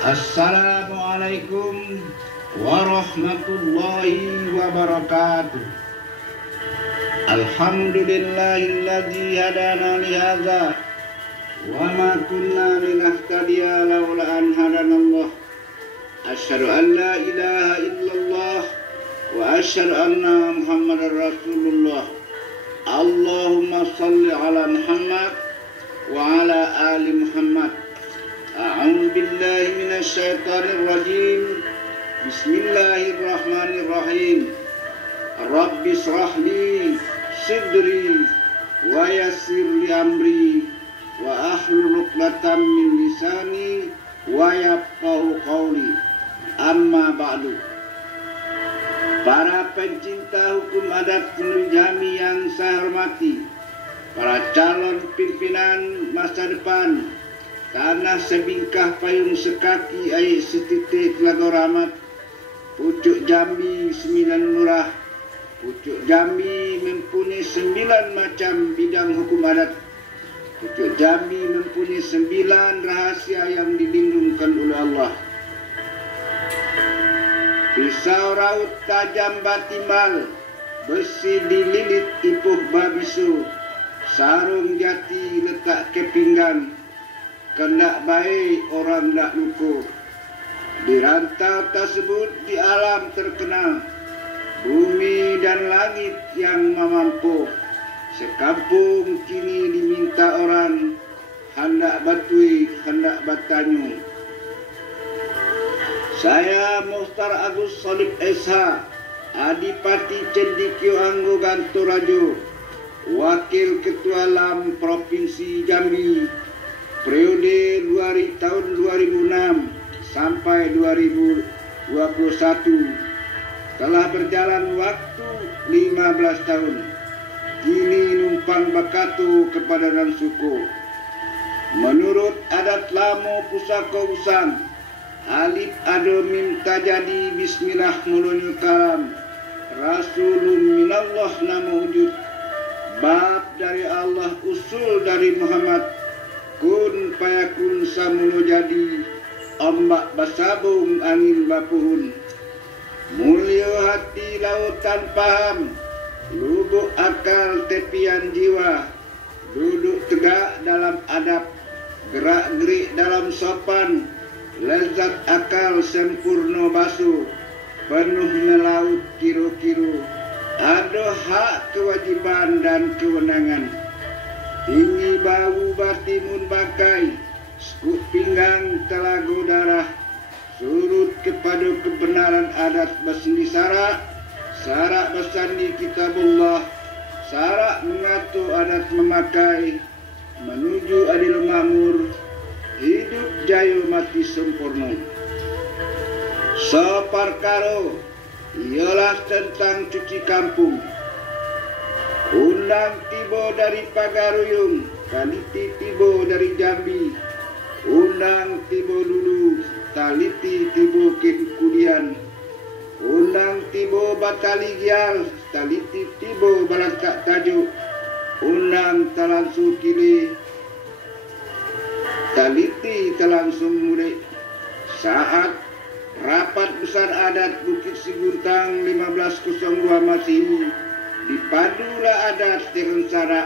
Assalamualaikum warahmatullahi wabarakatuh. Alhamdulillahilladzi hadana li hadza wa ma kunna linahtadiya laula an hadanallah. Asyhadu an la ilaha illallah wa asyhadu anna Muhammadar Rasulullah. Allahumma shalli ala Muhammad wa ala ali Muhammad. A'udzu billahi minasy syaithanir rajim. Bismillahirrahmanirrahim. Rabbi shrah li sadri wa yassir li amri wa ahlul 'uqdatam min lisani wa yafqahu qawli. Amma ba'du. Para pencinta hukum adat Gunung Jambi yang saya hormati, para calon pimpinan masa depan tanah sebingkah payung sekaki air setitik Telaga Rahmat, pucuk Jambi 9 lurah. Pucuk Jambi mempunyai 9 macam bidang hukum adat. Pucuk Jambi mempunyai 9 rahasia yang dilindungkan oleh Allah. Pisau raut tajam batimbal, besi dililit ipuh babisu, sarung jati letak ke pinggan, kendak baik orang nak luka. Di rantau tersebut di alam terkenal, bumi dan langit yang mampu. Sekampung kini diminta orang, hendak batui, hendak batanyu. Saya Muhtar Agus Salib SH, Adipati Cendikio Anggo Gantorajo, Wakil Ketua LAM Provinsi Jambi, periode tahun 2006 sampai 2021, telah berjalan waktu 15 tahun. Kini numpang bakatu kepada dan suku. Menurut adat Lamo Pusaka Usang, alif ado minta jadi bismillah mulunyu kalam, rasulun minallah nama wujud, bab dari Allah usul dari Muhammad, kun payakun samulu jadi, ombak basabung angin bapuhun. Mulio hati lautan paham, lubuk akal tepian jiwa, duduk tegak dalam adab, gerak gerik dalam sopan, lezat akal sempurna basuh, penuh melaut kiru-kiru, ada hak kewajiban dan kewenangan. Tinggi bau batimun bakai, sekut pinggang telago darah, surut kepada kebenaran adat berseni sarak, sarak bersandi kitabullah, sarak mengatur adat memakai, menuju adil makmur, hidup jaya mati sempurna. Seperkara ialah tentang cuci kampung. Undang tiba dari Pagaruyung, taliti tiba dari Jambi. Undang tiba dulu, taliti tiba Kedukudian. Undang tiba Batali Gial, taliti tiba Balakak Tajuk. Undang Talansu Kili, taliti langsung mudik. Saat rapat besar adat Bukit Siguntang 1502 Masehi, dipadulah adat Tirensara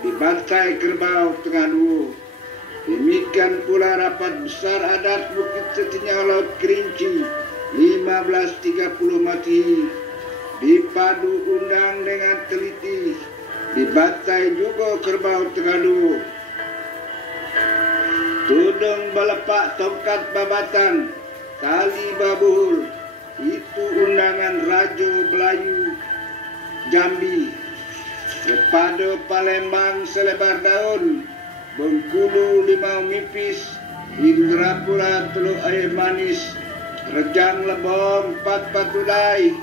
di Bantai Kerbau Tengah Duo. Demikian pula rapat besar adat Bukit Setinyau Laut Kerinci 1530 Masehi, dipadu undang dengan teliti di Bantai juga Kerbau Tengah Duo. Tudung belepak tongkat babatan, tali babuhul, itu undangan Raja Melayu Jambi. Kepada Palembang selebar daun, Bengkulu limau mipis, Indrapura teluk air manis, Rejang Lebong 4 Patulai,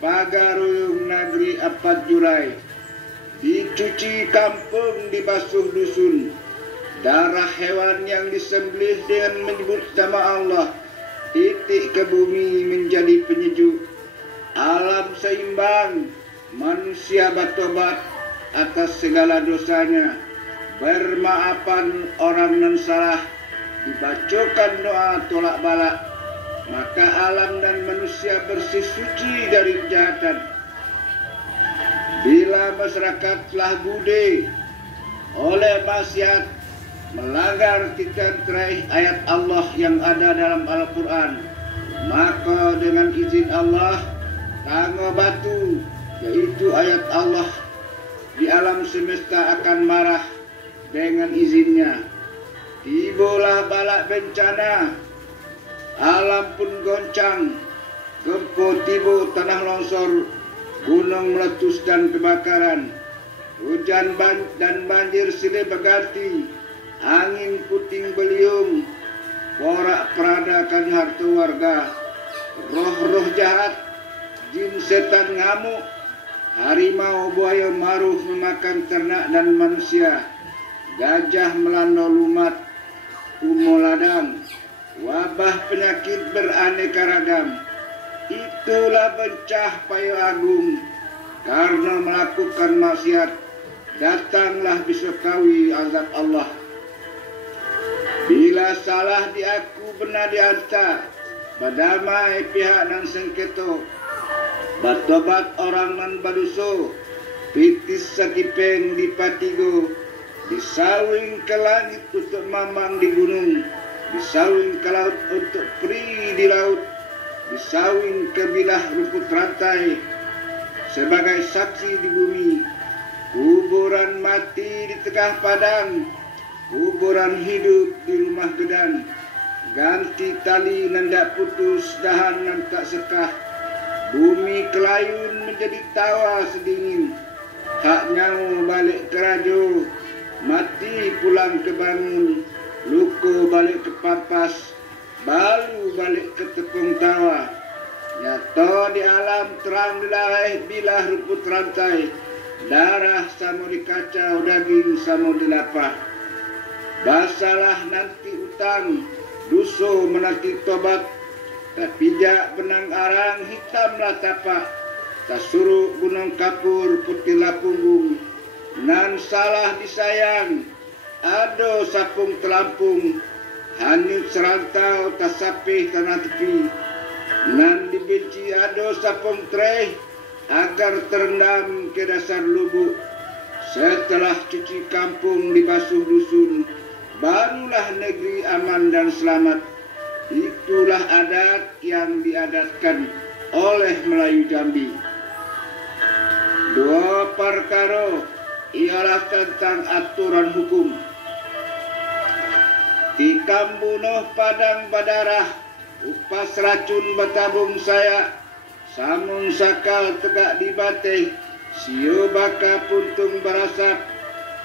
Pagaruyung Negeri 4 Julai. Dicuci kampung, dibasuh dusun, darah hewan yang disembelih dengan menyebut nama Allah, titik ke bumi menjadi penyejuk. Alam seimbang, manusia bertobat atas segala dosanya, bermaafan orang non salah, dibacakan doa tolak balak, maka alam dan manusia bersih suci dari kejahatan. Bila masyarakat telah bude oleh maksiat, melanggar titian terakhir ayat Allah yang ada dalam Al-Quran, maka dengan izin Allah, tangga batu, yaitu ayat Allah di alam semesta akan marah dengan izinnya. Tibalah balak bencana, alam pun goncang, gempa tiba, tanah longsor, gunung meletus dan kebakaran, hujan dan banjir silih berganti, angin puting beliung, porak peradakan harta warga, roh-roh jahat, jin setan ngamuk, harimau buaya maruh memakan ternak dan manusia, gajah melanda lumat, kumo ladang, wabah penyakit beraneka ragam. Itulah bencah payu agung, karena melakukan maksiat, datanglah bisokawi azab Allah. Bila salah diaku benar dianta, badamai pihak nan sengketo, batobat orang nan baduso, pitis sakipeng di patigo, disawing ke langit untuk mamang di gunung, disawing ke laut untuk peri di laut, disawing ke bilah rumput rantai, sebagai saksi di bumi, kuburan mati di tengah padang, kuburan hidup di rumah gedan, ganti tali nandak putus, dahan nan tak sekah, bumi kelayun menjadi tawa sedingin, hak nyawa balik ke rajo, mati pulang ke bangun, luko balik ke papas, balu balik ke tepung tawa. Nyata di alam terang dilai bilah rumput rantai, darah sama dikacau, daging sama dilapah. Basalah nanti utang, duso menanti tobat, tapi jak benang arang hitamlah tapak, tak suruh gunung kapur putihlah punggung, nan salah disayang, ado sapung telampung, hanyut serantau tak sapih tanah tepi, nan dibenci ado sapung treh, agar terendam ke dasar lubuk. Setelah cuci kampung dibasuh dusun, barulah negeri aman dan selamat. Itulah adat yang diadatkan oleh Melayu Jambi. Dua perkara ialah tentang aturan hukum. Tikam bunuh padang badarah, upas racun bertabung saya, samung sakal tegak di bateh, sio baka puntung berasap,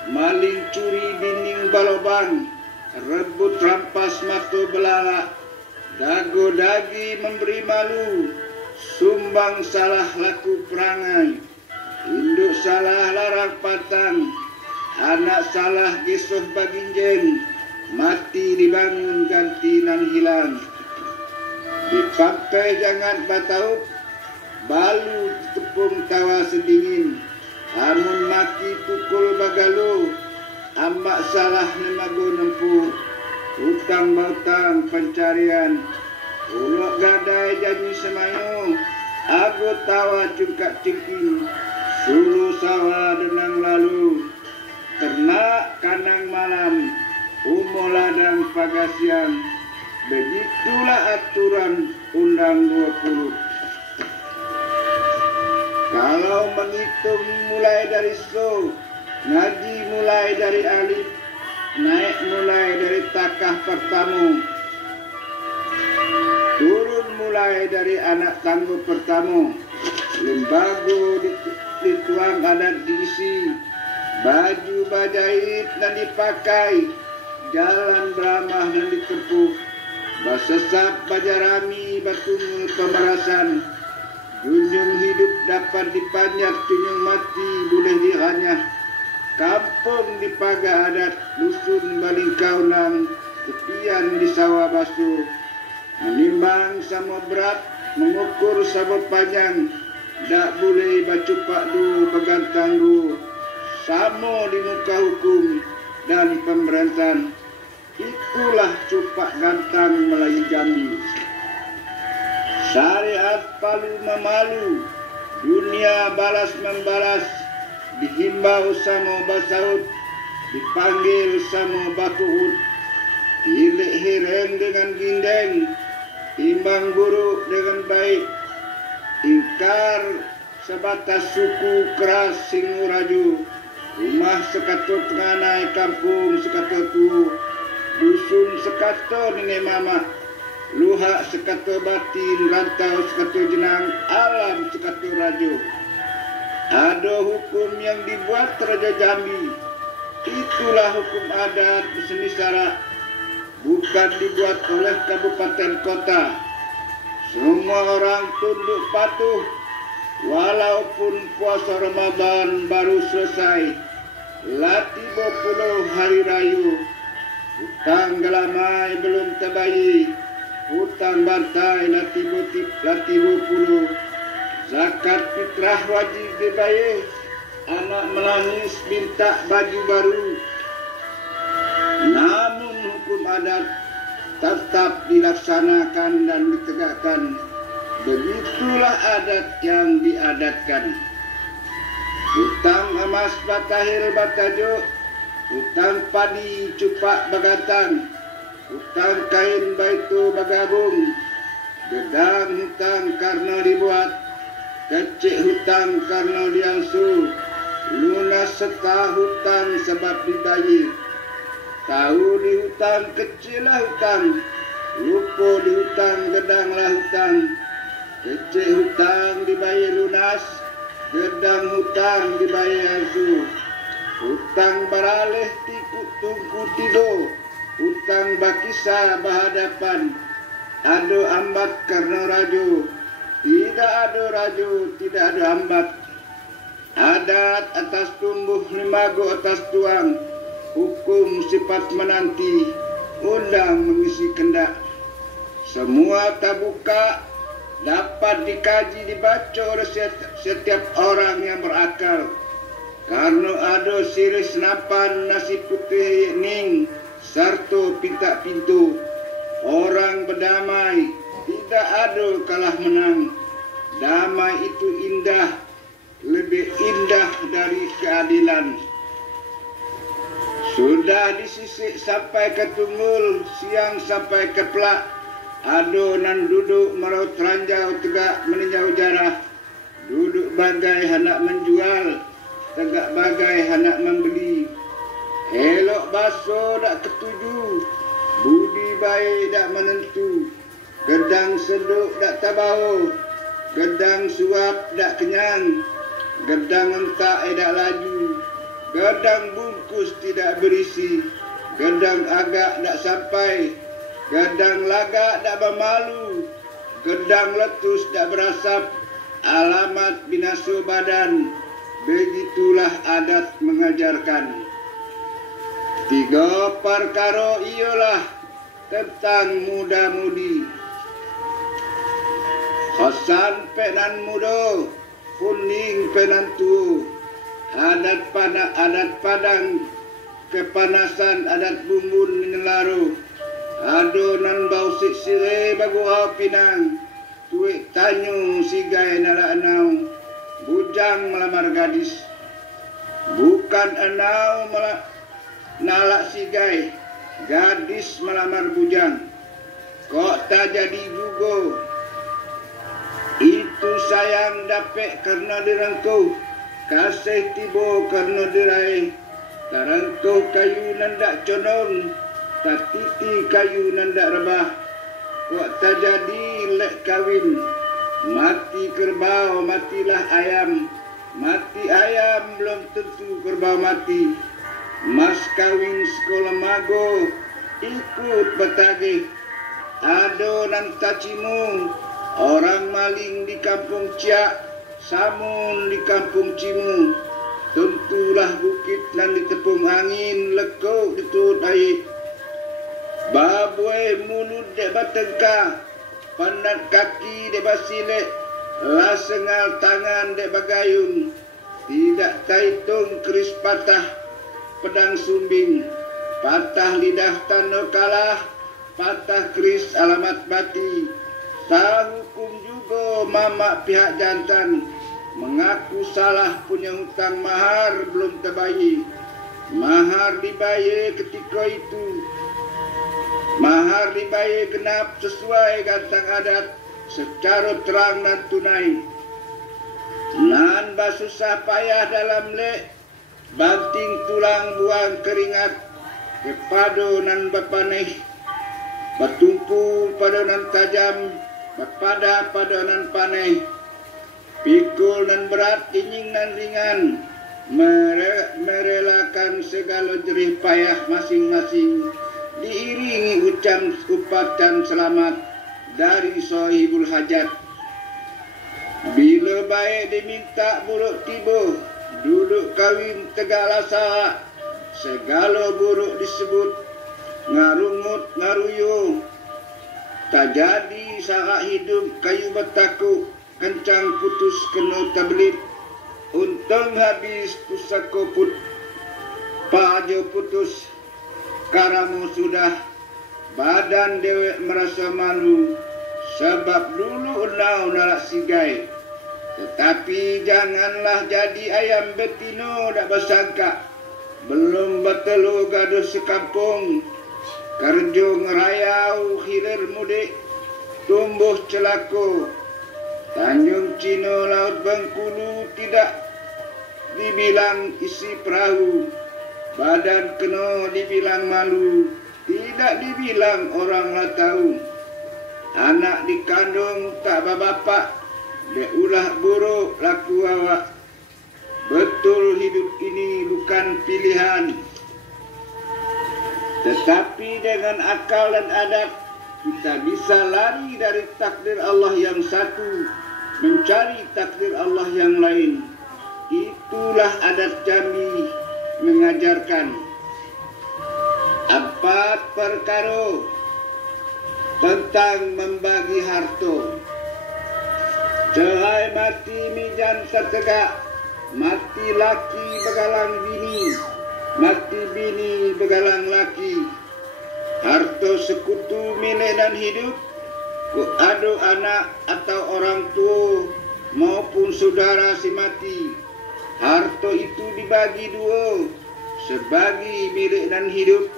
maling curi dinding balobang, rebut rampas mata belalak, dago dagi memberi malu, sumbang salah laku perangai, induk salah larang patang, anak salah gisuh baginjen, mati dibangun ganti nan hilang. Dipakai jangan bataup, balu tepung tawa sedingin, amun maki pukul bagalu, ambak salah nemago nempuh, hutang bautang pencarian, ulok gadai janji semayu, aku tawa cungkak cingking, sulu sawah denang lalu, ternak kanang malam, umo ladang pagasian. Begitulah aturan Undang 20. Kalau menghitung mulai dari so, ngaji mulai dari alif, naik mulai dari takah pertama, turun mulai dari anak tangguh pertama, lembago dituang adat diisi, baju bajait dan dipakai, jalan beramah dan ditempuh, basesap bajarami batungul pemerasan, junjung hidup dapat dipanjat, junjung mati boleh diranyah, kampung dipaga adat, dusun baling kaunang, tepian di sawah basuh, menimbang sama berat, mengukur sama panjang, dak boleh bacupak du pegantang du, sama di muka hukum dan pemerintahan. itulah cupak gantang Melayu Jambi. Syariat palu memalu, dunia balas membalas, dihimbau sama basaud, dipanggil sama bakuut, tilik hireng dengan gindeng, timbang buruk dengan baik, ingkar sebatas suku keras singuraju, rumah sekato tenganai kampung sekato tu, dusun sekato nenek mama, luhak sekato batin, rantau sekato jenang, alam sekato rajo. Ada hukum yang dibuat Raja Jambi, itulah hukum adat Seni Sarak, bukan dibuat oleh kabupaten kota. Semua orang tunduk patuh, walaupun puasa Ramadan baru selesai, latibo puluh hari rayu, hutang gelamai belum terbayi, hutang bantai latibo puluh, zakat fitrah wajib dibayar, anak menangis minta baju baru. Namun hukum adat tetap dilaksanakan dan ditegakkan. Begitulah adat yang diadatkan. Hutang emas batahil batajo, hutang padi cupak bagatan, hutang kain baitu bagabung, gedang hutang karena dibuat, kecik hutang karena diangsu, lunas serta hutang sebab dibayar. Tahu di hutang kecil lah hutang, lupa di hutang gedanglah hutang, kecik hutang dibayar lunas, gedang hutang dibayar angsu, hutang beralih tungku tidur, hutang bakisa berhadapan, ada ambat karena rajo, tidak ada rajo, tidak ada ambat. Adat atas tumbuh limago atas tuang, hukum sifat menanti, undang mengisi kendak. Semua tabuka dapat dikaji dibaca oleh setiap orang yang berakal. Karena ada siri senapan nasi putih ning sarto pinta pintu. Orang berdamai, tidak ada kalah menang. Damai itu indah, lebih indah dari keadilan. Sudah disisik sampai ke tunggul, siang sampai ke pelak, adonan duduk meraut ranjau tegak meninjau jarah, duduk bagai hendak menjual, tegak bagai hendak membeli. Elok baso dak ketuju, budi baik dak menentu, gedang seduk dak tabau, gedang suap dak kenyang, gedang entak dak laju, gedang bungkus tidak berisi, gedang agak dak sampai, gedang lagak dak bermalu, gedang letus dak berasap, alamat binaso badan. Begitulah adat mengajarkan. 3 perkara ialah tentang muda-mudi. Khosan penan muda, kuning penan tua. Adat padang, kepanasan adat bumbun minelaru. Adonan bau sire bagu pinang, tuik tanyu sigai nala enau, bujang melamar gadis. Bukan enau nalak sigai, gadis melamar bujang. Kok tak jadi juga. Itu sayang dapet karena direngkuh, kasih tibo karena diraih. Tarangkuh kayu nandak condong, tatiti kayu nandak rebah. Kok tak jadi lek kawin, mati kerbau matilah ayam, mati ayam belum tentu kerbau mati. Mas kawin sekolah mago, ikut bertagih. Adonan tacimu, orang maling di kampung Ciak, samun di kampung Cimu. Tentulah bukit nan ditepung angin, lekuk ditut air. Babuai mulut dek batengka, pandat kaki dek basilek, lasengal tangan dek bagayung. Tidak taitung keris patah, pedang sumbing, patah lidah tanda kalah, patah keris alamat mati. Sah hukum juga mamak pihak jantan, mengaku salah punya hutang mahar belum terbayar. Mahar dibayar ketika itu. Mahar dibayar genap sesuai gantang adat, secara terang dan tunai. Nan basusah payah dalam lek, banting tulang buang keringat, kepada nan berpaneh, bertumpu pada nan tajam, berpada pada nan paneh, pikul nan berat, inying nan ringan, merelakan segala jerih payah masing-masing, diiringi ucapan selamat dari sahibul hajat. Bila baik diminta buruk tiba, duduk kawin tegak lasak, segala buruk disebut, ngarungut ngaruyo. Tak jadi saat hidup kayu bertakuk, kencang putus kena tablit. Untung habis pusaka put, pajo putus, karamu sudah. Badan dewek merasa malu, sebab dulu unau nalak sigai. Tetapi janganlah jadi ayam betino dak bersangka, belum bertelur gaduh sekampung, kerja ngerayau hilir mudik, tumbuh celaka. Tanjung Cina Laut Bengkulu tidak dibilang isi perahu, badan kena dibilang malu, tidak dibilang orang lah tahu. Anak dikandung tak bapak, dia ulah buruk laku awak. Betul hidup ini bukan pilihan, tetapi dengan akal dan adat kita bisa lari dari takdir Allah yang satu, mencari takdir Allah yang lain. Itulah adat Jambi mengajarkan. Empat perkara tentang membagi harta. Cahai mati mijan tertegak, mati laki begalang bini, mati bini begalang laki. Harta sekutu milik dan hidup, adu anak atau orang tua maupun saudara si mati. Harta itu dibagi dua, sebagi milik dan hidup,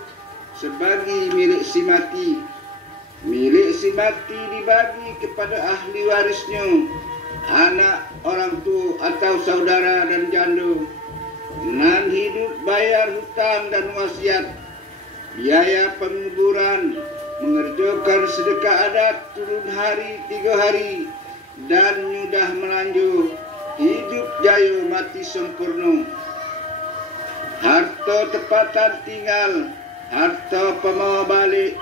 sebagi milik si mati. Milik si mati dibagi kepada ahli warisnya, anak, orang tua atau saudara dan janda. Nan hidup bayar hutang dan wasiat, biaya penguburan, mengerjakan sedekah adat turun hari 3 hari, dan nyudah melanjut, hidup jaya mati sempurna. Harta tempatan tinggal, harta pemawa balik,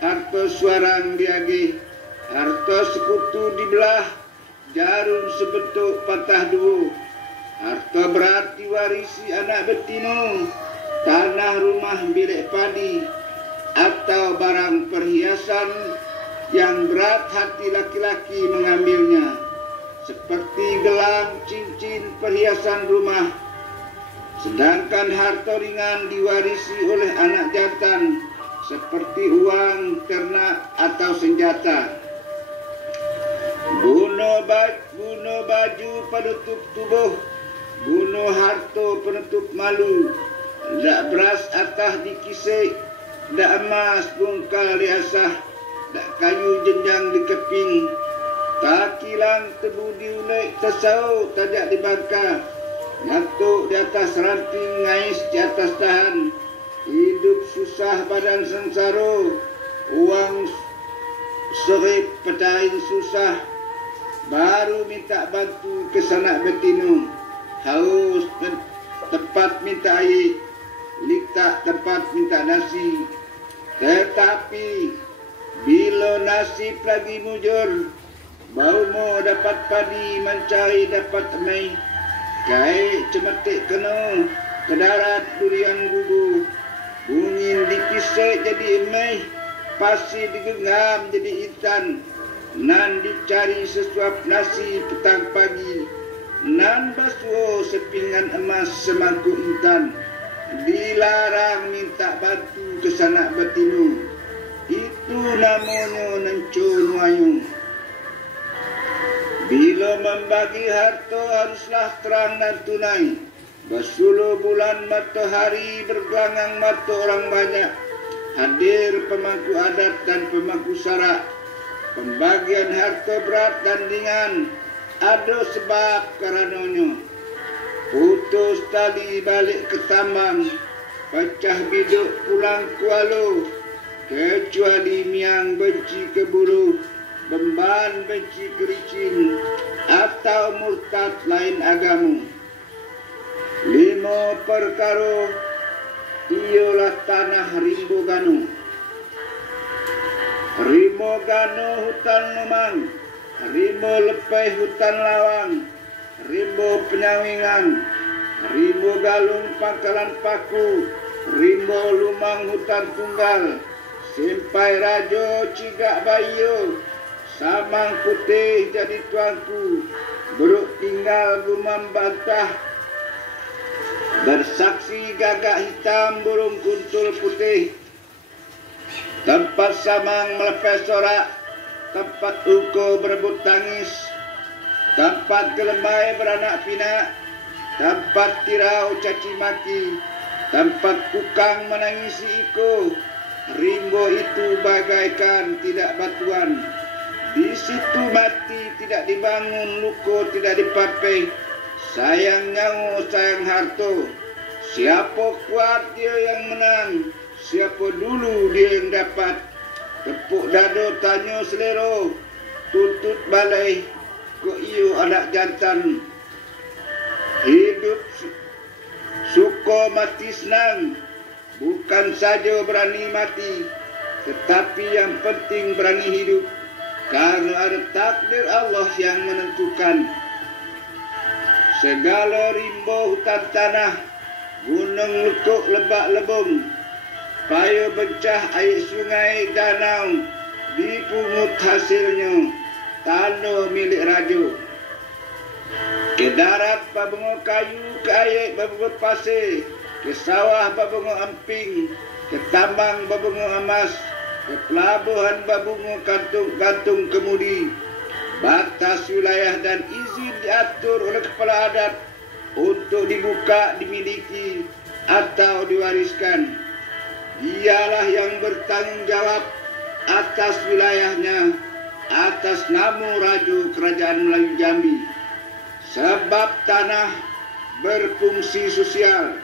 harta suarang diagih, harta sekutu dibelah, jarum sebentuk patah dua. Harta berat diwarisi anak betino, tanah rumah bilik padi, atau barang perhiasan yang berat hati laki-laki mengambilnya, seperti gelang, cincin, perhiasan rumah. Sedangkan harta ringan diwarisi oleh anak jantan, seperti uang, ternak, atau senjata. Guna baju penutup tubuh, guna harta penutup malu, dak beras atah dikisik, dak emas bungkal diasah, dak kayu jenjang dikeping, tak kilang tebu diulek, tersau tajak dibakar, nyatuk di atas ranting, ngais di atas tahan. Hidup susah badan sengsara, uang serip pedain susah, baru minta bantu ke sanak betino. Haus tempat minta air, litak tempat minta nasi. Tetapi bila nasib lagi mujur, bau mo dapat padi, mencari dapat emai, kai cemetik kena ke darat durian gugur. Bungin dipisik jadi emai, pasir digenggam jadi ikan. Nan dicari sesuap nasi petang pagi, nan basuh sepinggan emas semangkuk intan. Dilarang minta bantu kesanak betinu. Itu namanya nencun wayu. Bila membagi harta haruslah terang dan tunai. Bersuluh bulan matahari bergelangang mata orang banyak. Hadir pemangku adat dan pemangku syarak. Pembagian harta berat dan ringan ada sebab karenanya. Putus tali balik ke tambang, pecah biduk pulang kualu. Kecuali miang benci ke buruh, Bemban benci kericin, atau murtad lain agama. 5 perkara ialah tanah Rimbo Ganu. Rimbo Ganu hutan Lumang, Rimbo Lepeh hutan Lawang, Rimbo Penyawingan, Rimbo Galung Pangkalan Paku, Rimbo Lumang hutan Tunggal, Simpai Rajo Cigak Bayu, Samang Putih jadi tuanku, Beruk tinggal Gumam Bantah, bersaksi gagak hitam burung kuntul putih. Tempat Samang melepes sorak, tempat uko berebut tangis, tempat Gelemai beranak pinak, tempat tirau caci maki, tempat Kukang menangisi iko. Rimbo itu bagaikan tidak batuan. Di situ mati tidak dibangun, luko tidak dipapai. Sayang nyawa, sayang harto. Siapa kuat dia yang menang, siapa dulu dia yang dapat. Tepuk dado tanya selero, tuntut balai ke iyo anak jantan. Hidup suka mati senang, bukan saja berani mati, tetapi yang penting berani hidup. Karena ada takdir Allah yang menentukan. Segala rimbo hutan tanah, gunung lekuk lebak lebung, payo bencah air sungai danau, dipungut hasilnya, tanah milik raja. Ke darat babungo kayu, ke air babungo pasir, ke sawah babungo amping, ke tambang babungo emas, ke pelabuhan babungo kantung-kantung kemudi. Batas wilayah dan izin diatur oleh kepala adat untuk dibuka, dimiliki atau diwariskan. Dialah yang bertanggung jawab atas wilayahnya, atas nama Raja Kerajaan Melayu Jambi. Sebab tanah berfungsi sosial,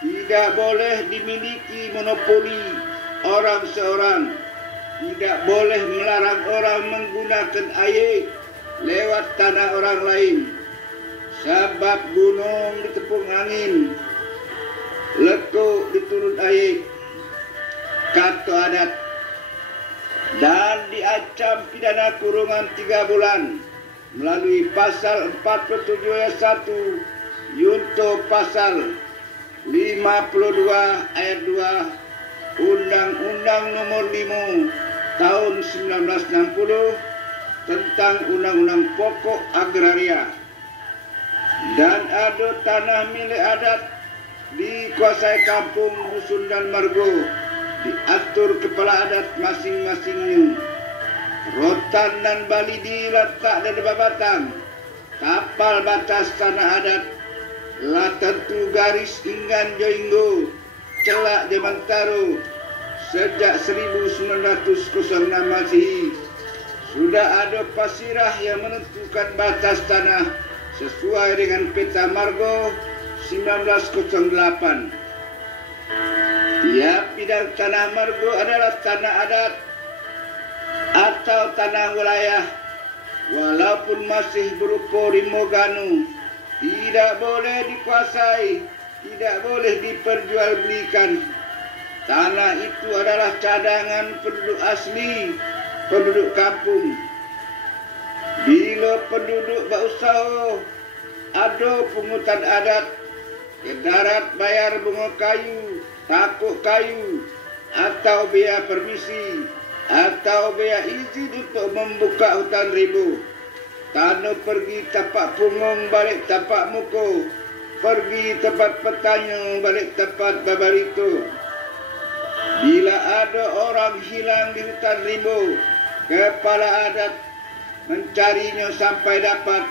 tidak boleh dimiliki monopoli orang seorang. Tidak boleh melarang orang menggunakan air lewat tanah orang lain. Sebab gunung ditepung angin, lekuk diturun air, kata adat. Dan diancam pidana kurungan 3 bulan melalui pasal 47 ayat 1 Yunto pasal 52 ayat 2 Undang-Undang Nomor 5 Tahun 1960 tentang Undang-Undang Pokok Agraria. Dan ada tanah milik adat dikuasai kampung, dusun dan margo, diatur kepala adat masing-masingnya. Rotan dan balidi letak dan babatan. Kapal batas tanah adat lah tentu garis inggan joinggo, celak Jemantaro. Sejak 1906 Masehi sudah ada pasirah yang menentukan batas tanah sesuai dengan peta margo 1908. Tiap bidang tanah margo adalah tanah adat atau tanah wilayah, walaupun masih berupa Rimbo Ganu, tidak boleh dikuasai, tidak boleh diperjualbelikan. Tanah itu adalah cadangan penduduk asli, penduduk kampung. Bila penduduk berusaha, ada pungutan adat, ke darat bayar bunga kayu, takuk kayu, atau biaya permisi, atau biaya izin untuk membuka hutan rimbo. Tanah pergi tapak punggung balik tapak muka, pergi tempat petanya balik tempat babarito. Bila ada orang hilang di hutan rimba, kepala adat mencarinya sampai dapat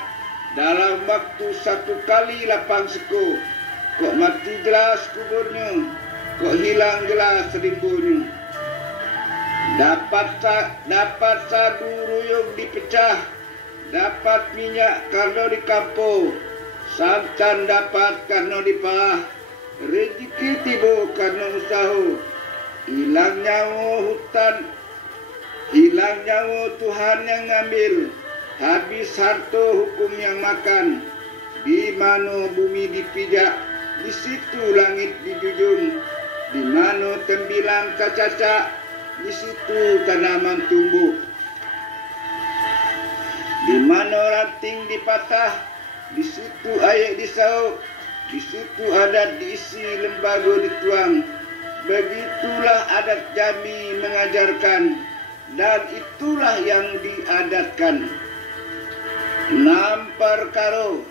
dalam waktu 1 kali 8 seko. Kok mati jelas kuburnya, kok hilang jelas rimbunya. Dapat sadu ruyung dipecah, dapat minyak karena dikampung, santan dapat karena dipah, rezeki tiba karena usaha. Hilang nyawa hutan, hilang nyawa Tuhan yang ngambil, habis harta hukum yang makan. Di mana bumi dipijak, di situ langit dijunjung. Di mana tembilang kacacak, di situ tanaman tumbuh. Di mana ranting dipatah, di situ air disauk. Di situ adat diisi, lembaga dituang. Begitulah adat Jambi mengajarkan, dan itulah yang diadatkan. 6 perkara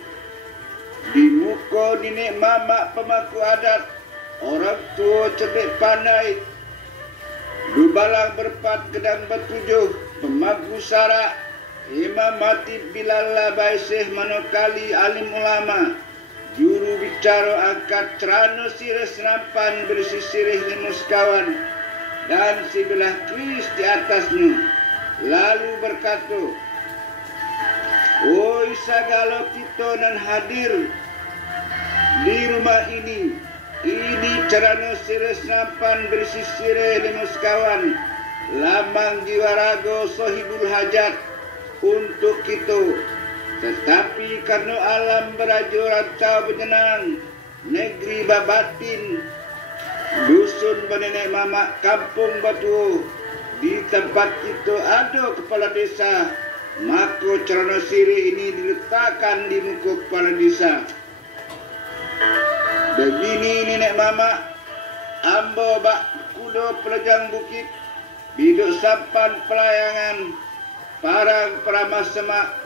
di muka nenek mamak pemangku adat, orang tua cerdik pandai, dubalang berpat gedang bertujuh, pemangku syarak, Imam Matib Bilal Baisih Manokali alim ulama, juru bicara angkat cerana sirih senampan bersisirih limus kawan, dan sebelah keris di atasnya. Lalu berkata, oi segala kita nan hadir di rumah ini cerana sirih senampan bersisirih limus kawan, lambang jiwa raga sahibul hajat untuk kita. Tetapi karena alam berajo rantau berjenang, negeri babatin, dusun benenek mamak, kampung batu, di tempat itu ada kepala desa, maka cerana sirih ini diletakkan di muka kepala desa. Begini nenek mamak, ambo bak kuda pelajang bukit, biduk sampan pelayangan, parang peramas semak,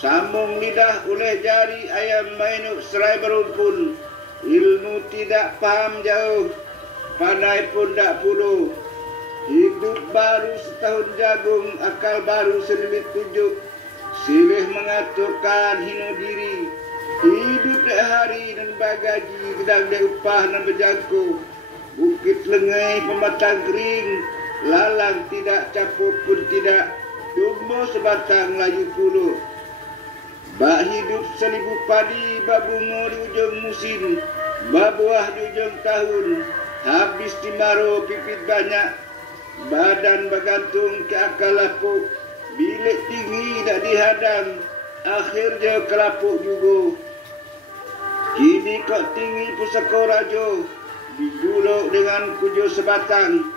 sambung lidah oleh jari ayam mainuk serai berumpun, ilmu tidak paham jauh, pandai pun tak puluh, hidup baru setahun jagung, akal baru selilit tujuh, silih mengaturkan hina diri, hidup dek hari dan bagaji, gedang dek upah dan berjangkau, bukit lengai pematang kering, lalang tidak capuk pun tidak, tumbuh sebatang layu puluh. Bak hidup seribu padi, bak bunga di ujung musim, bak buah di ujung tahun, habis dimaro pipit banyak, badan bergantung ke akal lapuk, bilik tinggi tak dihadang, akhirnya kelapuk juga. Kini kok tinggi pusaka rajo, digulung dengan kujo sebatang,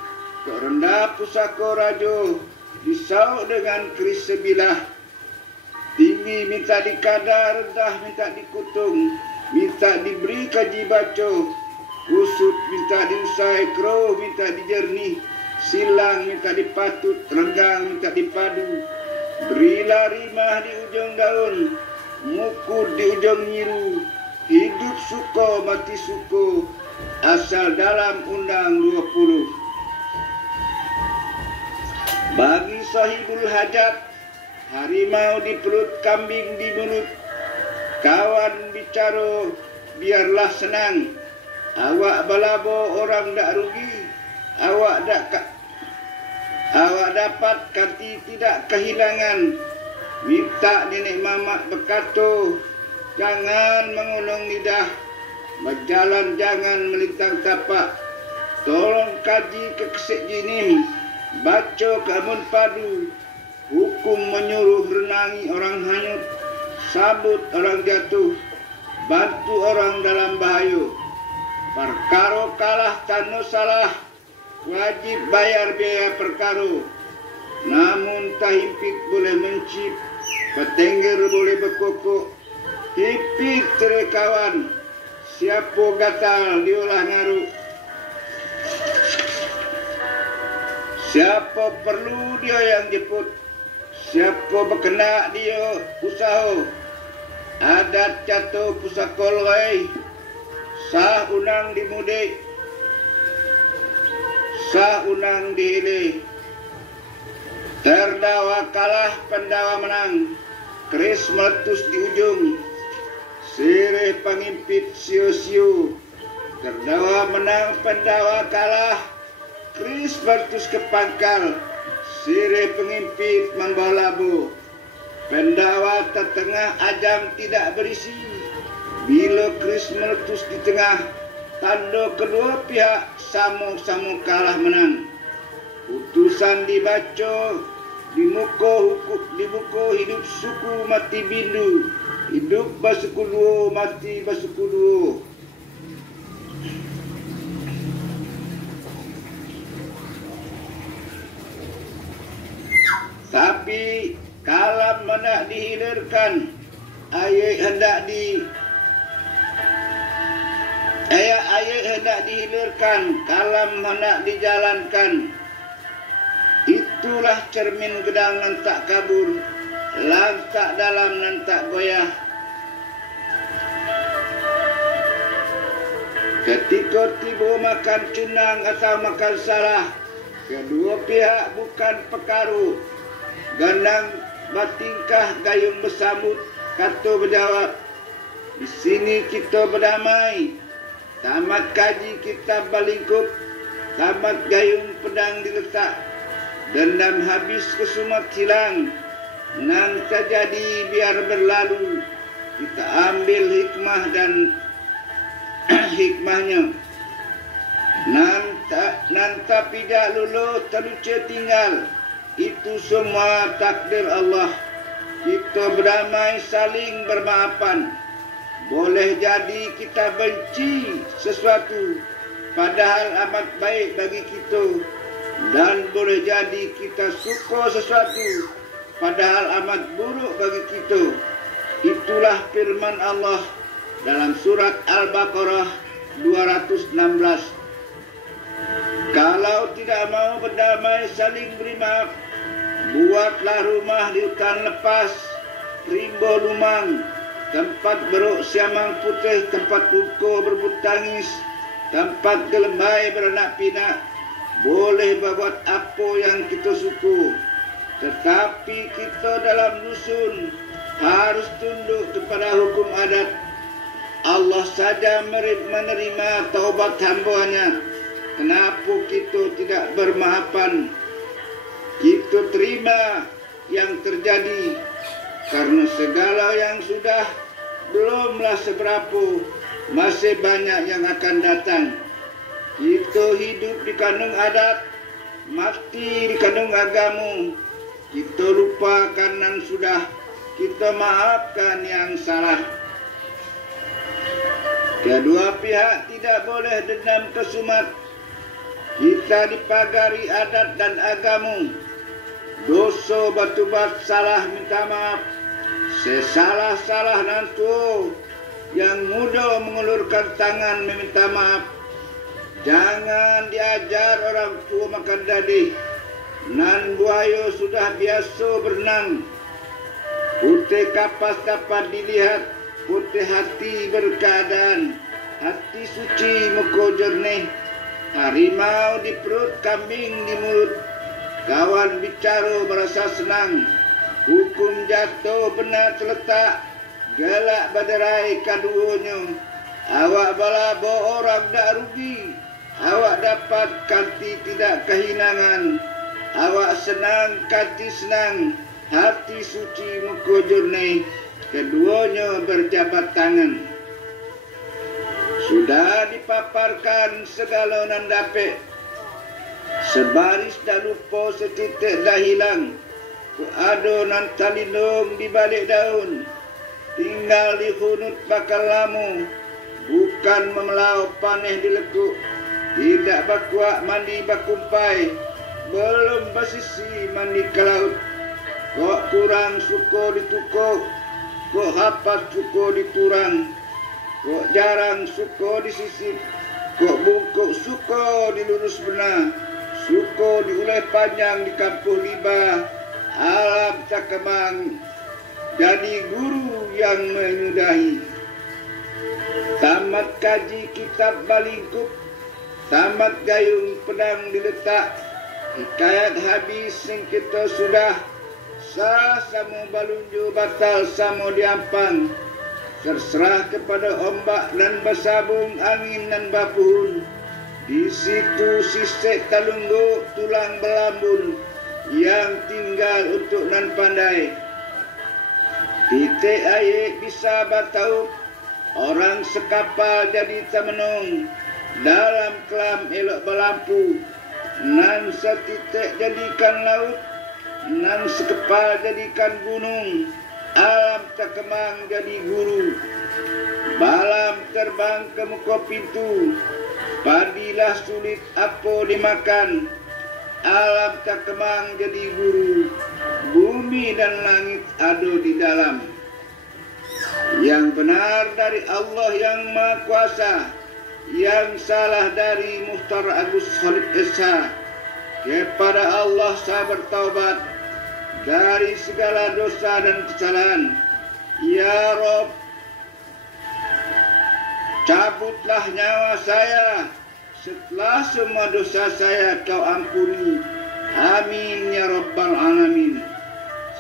kok rendah pusaka rajo, disauk dengan keris sebilah. Tinggi minta dikadar, rendah minta dikutung, minta diberi kaji baca, kusut minta diusai, keruh minta dijernih, silang minta dipatut, renggang minta dipadu, berilah rimah di ujung daun, mukut di ujung nyiru, hidup suko mati suko, asal dalam undang 20. Bagi sahibul hajat, harimau di perut, kambing di mulut, kawan bicara biarlah senang, awak balabo orang tak rugi, awak dapat kanti tidak kehilangan. Minta nenek mamak berkata, jangan mengulung lidah, berjalan jangan melintang tapak, tolong kaji kekesik jinim, baca keamun padu, hukum menyuruh renangi orang hanyut, sabut orang jatuh, bantu orang dalam bahaya. Perkara kalah tanu salah, wajib bayar biaya perkara. Namun tak himpit boleh mencip, petengger boleh berkokok, himpit cerai kawan, siapa gatal diolah ngaruh. Siapa perlu dia yang jemput, siapa berkenak dia usaha. Adat jatuh pusaka loi, sah unang dimudik, Sah unang dihilih. Terdakwa kalah, pendakwa menang. Keris meletus di ujung. Sirih pengimpit siu-siu. Terdakwa menang, pendakwa kalah. Keris meletus ke pangkal. Sirih pengimpit membawa labu. Pendakwa tertengah ajam tidak berisi. Bila keris meletus di tengah, tanda kedua pihak sama-sama kalah menang. Putusan dibaca di muka hidup suku mati bindu. Hidup basuku dua, mati basuku dua. Tapi kalam hendak dihilirkan, ayat hendak dihilirkan, kalam hendak dijalankan. Itulah cermin gedang nan tak kabur, lantak dalam nan tak goyah. Ketika tiba makan cunang atau makan salah, kedua pihak bukan perkara. Gandang batingkah gayung bersambut, kata berjawab. Di sini kita berdamai. Tamat kaji kita berlingkup, tamat gayung pedang diletak. Dendam habis kesumat hilang, nan terjadi biar berlalu. Kita ambil hikmah dan hikmahnya. Nan tapi tidak lulu terluca tinggal. Itu semua takdir Allah. Kita berdamai saling bermaafan. Boleh jadi kita benci sesuatu, padahal amat baik bagi kita. Dan boleh jadi kita suka sesuatu, padahal amat buruk bagi kita. Itulah firman Allah dalam surat Al-Baqarah 216. Kalau tidak mau berdamai saling beri maaf, buatlah rumah di hutan lepas, rimba lumang, tempat beruk siamang putih, tempat uko berbut tangis, tempat gelembai beranak pinak. Boleh buat apa yang kita suka, tetapi kita dalam dusun harus tunduk kepada hukum adat. Allah saja menerima taubat hamba-Nya. Kenapa kita tidak bermaafan? Kita terima yang terjadi, karena segala yang sudah belumlah seberapa, masih banyak yang akan datang. Kita hidup di kandung adat, mati di kandung agama. Kita lupakan yang sudah, kita maafkan yang salah. Kedua pihak tidak boleh dendam kesumat. Kita dipagari adat dan agama. Dosa batu-bat salah minta maaf. Sesalah-salah nantu yang mudah mengulurkan tangan meminta maaf. Jangan diajar orang tua makan dadi. Nan buaya sudah biasa berenang. Putih kapas dapat dilihat, putih hati berkeadaan. Hati suci muka jernih. Harimau di perut, kambing di mulut. Kawan bicara merasa senang. Hukum jatuh benar terletak. Gelak baderai kaduanya. Awak balabo orang tak rugi. Awak dapat kanti tidak kehinangan. Awak senang kanti senang. Hati suci muka jernih. Keduanya berjabat tangan. Sudah dipaparkan segala nan dapet. Sebaris dah lupa, setitik dah hilang. Keado nan talindung di balik daun. Tinggal di hunut bakal lamu. Bukan memelau paneh di lekuk. Tidak bakuak mandi bakumpai. Belum basisi mandi ke laut. Kok kurang suko ditukuk. Kok hapat suko diturang. Kok jarang suko disisip. Kok bungkuk suko dilurus benar. Suko diulai panjang di kampung liba. Alam cakemang. Jadi guru yang menyudahi. Tamat kaji kitab balingkup. tamat gayung pedang diletak, hikayat habis sing kita sudah, sah samu balunju batal samu diampang, terserah kepada ombak dan bersabung angin dan bapuhun. Di situ sisek talunggu tulang belambun yang tinggal untuk nan pandai. Titik air bisa batau, orang sekapal jadi temenung, dalam kelam elok berlampu, nan setitik jadikan laut, nan sekepal jadikan gunung, alam terkemang jadi guru. Balam terbang ke muka pintu, padilah sulit apa dimakan, alam terkemang jadi guru, bumi dan langit ada di dalam. Yang benar dari Allah yang Maha Kuasa, yang salah dari Muhtar Agus Khalid Esa. Kepada Allah saya bertaubat dari segala dosa dan kesalahan. Ya Rob, cabutlah nyawa saya, setelah semua dosa saya kau ampuni. Amin ya Rabbal Alamin.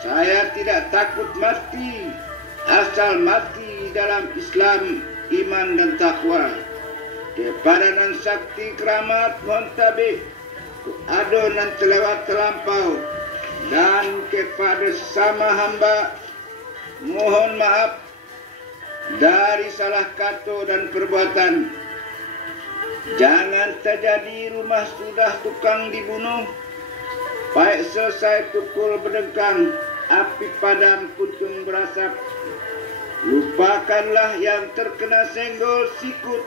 Saya tidak takut mati, asal mati dalam Islam, iman dan takwa. Kepada nan sakti keramat mohon tabib, ado nan terlewat terlampau, dan kepada sesama hamba mohon maaf dari salah kata dan perbuatan. Jangan terjadi rumah sudah tukang dibunuh, baik selesai pukul berdengkang, api padam puntung berasap. Lupakanlah yang terkena senggol sikut,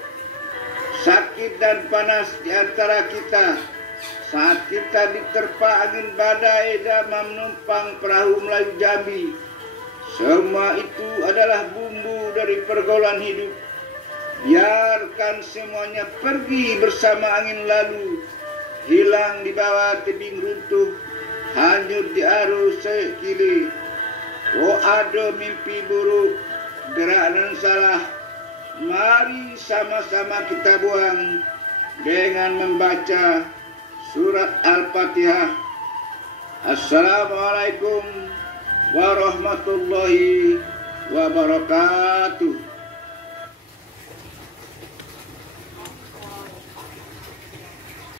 sakit dan panas di antara kita saat kita diterpa angin badai dan menumpang perahu Melayu Jambi. Semua itu adalah bumbu dari pergaulan hidup. Biarkan semuanya pergi bersama angin lalu, hilang di bawah tebing runtuh, hanyut di arus sekili. Oh ada mimpi buruk, gerak dan salah, mari sama-sama kita buang dengan membaca surat Al-Fatihah. Assalamualaikum warahmatullahi wabarakatuh.